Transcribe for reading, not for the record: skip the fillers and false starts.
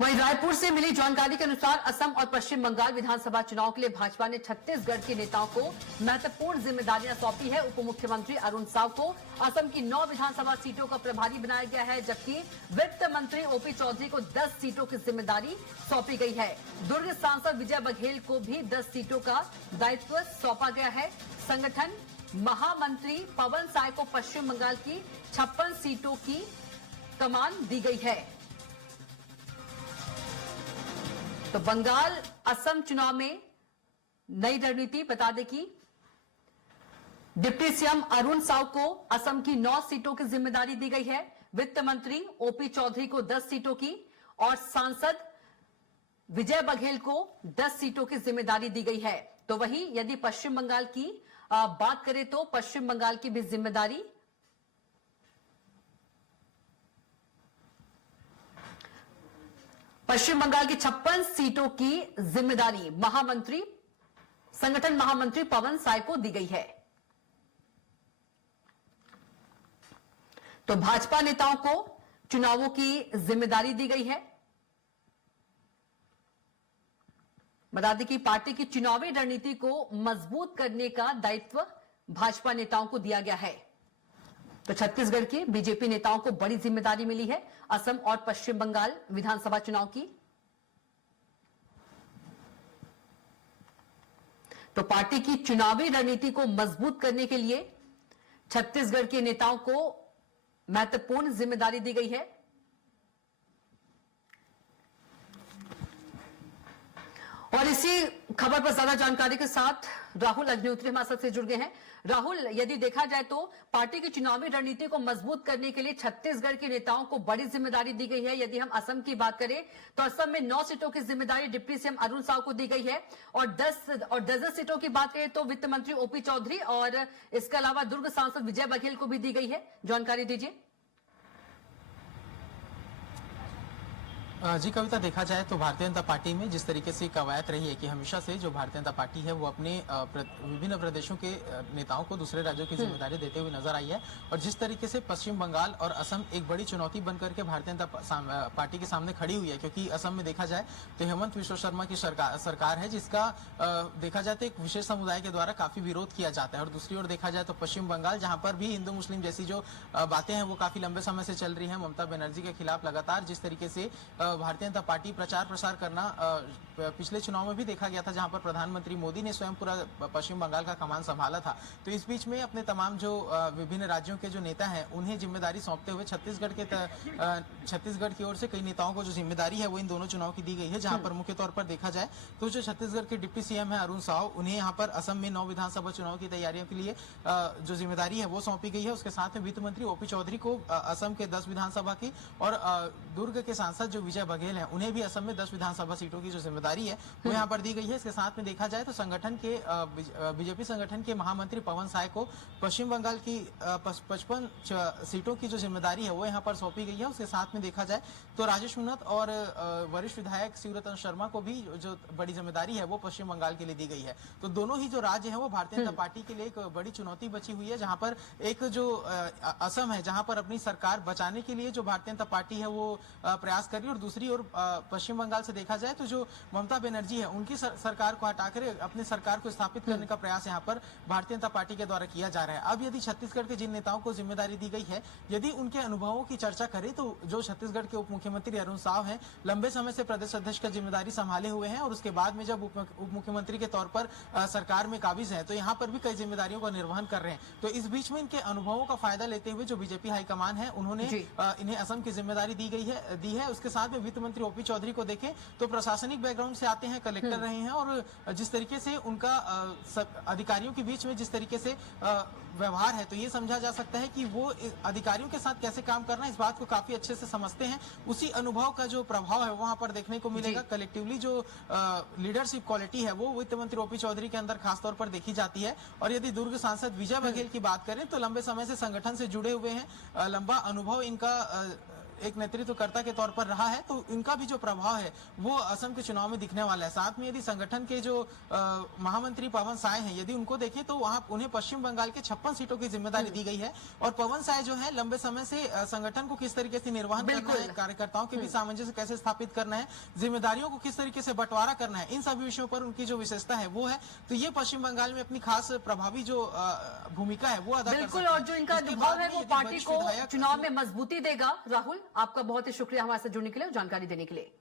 वहीं रायपुर से मिली जानकारी के अनुसार असम और पश्चिम बंगाल विधानसभा चुनाव के लिए भाजपा ने छत्तीसगढ़ के नेताओं को महत्वपूर्ण जिम्मेदारियां सौंपी है। उप मुख्यमंत्री अरुण साव को असम की 9 विधानसभा सीटों का प्रभारी बनाया गया है, जबकि वित्त मंत्री ओपी चौधरी को 10 सीटों की जिम्मेदारी सौंपी गई है। दुर्ग सांसद विजय बघेल को भी 10 सीटों का दायित्व सौंपा गया है। संगठन महामंत्री पवन साय को पश्चिम बंगाल की 56 सीटों की कमान दी गई है। तो बंगाल असम चुनाव में नई रणनीति बता दें कि डिप्टी सीएम अरुण साव को असम की 9 सीटों की जिम्मेदारी दी गई है। वित्त मंत्री ओपी चौधरी को 10 सीटों की और सांसद विजय बघेल को 10 सीटों की जिम्मेदारी दी गई है। तो वहीं यदि पश्चिम बंगाल की बात करें तो पश्चिम बंगाल की भी जिम्मेदारी पश्चिम बंगाल की 56 सीटों की जिम्मेदारी संगठन महामंत्री पवन साय को दी गई है। तो भाजपा नेताओं को चुनावों की जिम्मेदारी दी गई है। बता दें कि पार्टी की चुनावी रणनीति को मजबूत करने का दायित्व भाजपा नेताओं को दिया गया है। तो छत्तीसगढ़ के बीजेपी नेताओं को बड़ी जिम्मेदारी मिली है असम और पश्चिम बंगाल विधानसभा चुनाव की। तो पार्टी की चुनावी रणनीति को मजबूत करने के लिए छत्तीसगढ़ के नेताओं को महत्वपूर्ण जिम्मेदारी दी गई है। और इसी खबर पर ज्यादा जानकारी के साथ राहुल अग्निहोत्री हमारे साथ से जुड़ गए हैं। राहुल, यदि देखा जाए तो पार्टी की चुनावी रणनीति को मजबूत करने के लिए छत्तीसगढ़ के नेताओं को बड़ी जिम्मेदारी दी गई है। यदि हम असम की बात करें तो असम में 9 सीटों की जिम्मेदारी डिप्टी सीएम अरुण साव को दी गई है और 10 सीटों की बात करें तो वित्त मंत्री ओपी चौधरी और इसके अलावा दुर्ग सांसद विजय बघेल को भी दी गई है। जानकारी दीजिए। जी कविता, देखा जाए तो भारतीय जनता पार्टी में जिस तरीके से कवायद रही है कि हमेशा से जो भारतीय जनता पार्टी है वो अपने विभिन्न प्रदेशों के नेताओं को दूसरे राज्यों की जिम्मेदारी देते हुए नजर आई है। और जिस तरीके से पश्चिम बंगाल और असम एक बड़ी चुनौती बनकर के भारतीय जनता पार्टी के सामने खड़ी हुई है, क्योंकि असम में देखा जाए तो हेमंत विश्व शर्मा की सरकार है जिसका देखा जाए तो एक विशेष समुदाय के द्वारा काफी विरोध किया जाता है। और दूसरी ओर देखा जाए तो पश्चिम बंगाल, जहां पर भी हिंदू मुस्लिम जैसी जो बातें हैं वो काफी लंबे समय से चल रही है। ममता बनर्जी के खिलाफ लगातार जिस तरीके से भारतीय जनता पार्टी प्रचार प्रसार करना पिछले चुनाव में भी देखा गया था, जहां पर प्रधानमंत्री मोदी ने स्वयं पूरा पश्चिम बंगाल का कमान संभाला था। तो इस बीच में अपने तमाम जो विभिन्न राज्यों के जो नेता हैं उन्हें जिम्मेदारी सौंपते हुए छत्तीसगढ़ की ओर से कई नेताओं को जो जिम्मेदारी है वो इन दोनों चुनाव की दी गई है। जहां पर मुख्य तौर पर देखा जाए तो जो छत्तीसगढ़ के डिप्टी सीएम है अरुण साव, उन्हें यहाँ पर असम में 9 विधानसभा चुनाव की तैयारियों के लिए जो जिम्मेदारी है वो सौंपी गई है। उसके साथ में वित्त मंत्री ओपी चौधरी को असम के 10 विधानसभा की और दुर्ग के सांसद जो विजय बघेल हैं उन्हें भी असम में 10 विधानसभा सीटों की जो जिम्मेदारी है वो यहाँ पर दी गई है। इसके साथ में देखा जाए तो संगठन के बीजेपी संगठन के महामंत्री पवन साय को पश्चिम बंगाल की 55 सीटों की जो जिम्मेदारी है वो यहाँ पर सौंपी गई है। उसके साथ में देखा जाए तो राजेश मुनत और वरिष्ठ विधायक शिवरतन शर्मा को भी जो बड़ी जिम्मेदारी है वो पश्चिम बंगाल के लिए दी गई है। तो दोनों ही जो राज्य है वो भारतीय जनता पार्टी के लिए एक बड़ी चुनौती बची हुई है, जहां पर एक जो असम है जहां पर अपनी सरकार बचाने के लिए जो भारतीय जनता पार्टी है वो प्रयास कर रही है, और दूसरी ओर पश्चिम बंगाल से देखा जाए तो जो ममता बनर्जी है उनकी सरकार को हटाकर अपनी सरकार को स्थापित करने का प्रयास यहाँ पर भारतीय जनता पार्टी के द्वारा किया जा रहा है। अब यदि छत्तीसगढ़ के जिन नेताओं को जिम्मेदारी दी गई है, यदि उनके अनुभवों की चर्चा करें तो जो छत्तीसगढ़ के उप मुख्यमंत्री अरुण साव हैं लंबे समय से प्रदेश अध्यक्ष का जिम्मेदारी संभाले हुए हैं और उसके बाद में जब उप मुख्यमंत्री के तौर पर सरकार में काबिज है तो यहाँ पर भी कई जिम्मेदारियों का निर्वहन कर रहे हैं। तो इस बीच में इनके अनुभवों का फायदा लेते हुए जो बीजेपी हाईकमान है उन्होंने इन्हें असम की जिम्मेदारी दी है। उसके साथ में वित्त मंत्री ओपी चौधरी को देखें तो प्रशासनिक बैकग्राउंड से आते हैं, कलेक्टर रहे हैं, और जिस तरीके से उनका अधिकारियों के बीच में जिस तरीके से व्यवहार है तो ये समझा जा सकता है कि वो अधिकारियों के साथ कैसे काम करना है इस बात को काफी अच्छे से समझते हैं। उसी अनुभव का जो प्रभाव है वहां पर देखने को मिलेगा। कलेक्टिवली जो लीडरशिप क्वालिटी है वो वित्त मंत्री ओपी चौधरी के अंदर खासतौर पर देखी जाती है। और यदि दुर्ग सांसद विजय बघेल की बात करें तो लंबे समय से संगठन से जुड़े हुए हैं, लंबा अनुभव इनका एक नेतृत्वकर्ता के तौर पर रहा है, तो इनका भी जो प्रभाव है वो असम के चुनाव में दिखने वाला है। साथ में यदि संगठन के जो महामंत्री पवन साय हैं, यदि उनको देखें तो वहां उन्हें पश्चिम बंगाल के 56 सीटों की जिम्मेदारी दी गई है। और पवन साय जो है लंबे समय से संगठन को किस तरीके से निर्वहन करना है, कार्यकर्ताओं के बीच सामंजस्य कैसे स्थापित करना है, जिम्मेदारियों को किस तरीके से बंटवारा करना है, इन सभी विषयों पर उनकी जो विशेषता है वो है। तो ये पश्चिम बंगाल में अपनी खास प्रभावी जो भूमिका है वो अदा कर सकते बिल्कुल, हैं। और जो इनका इसके अनुभव बाद है में वो यदि पार्टी वरिष्ठ को विधायक चुनाव में मजबूती देगा। राहुल, आपका बहुत ही शुक्रिया हमारे साथ जुड़ने के लिए और जानकारी देने के लिए।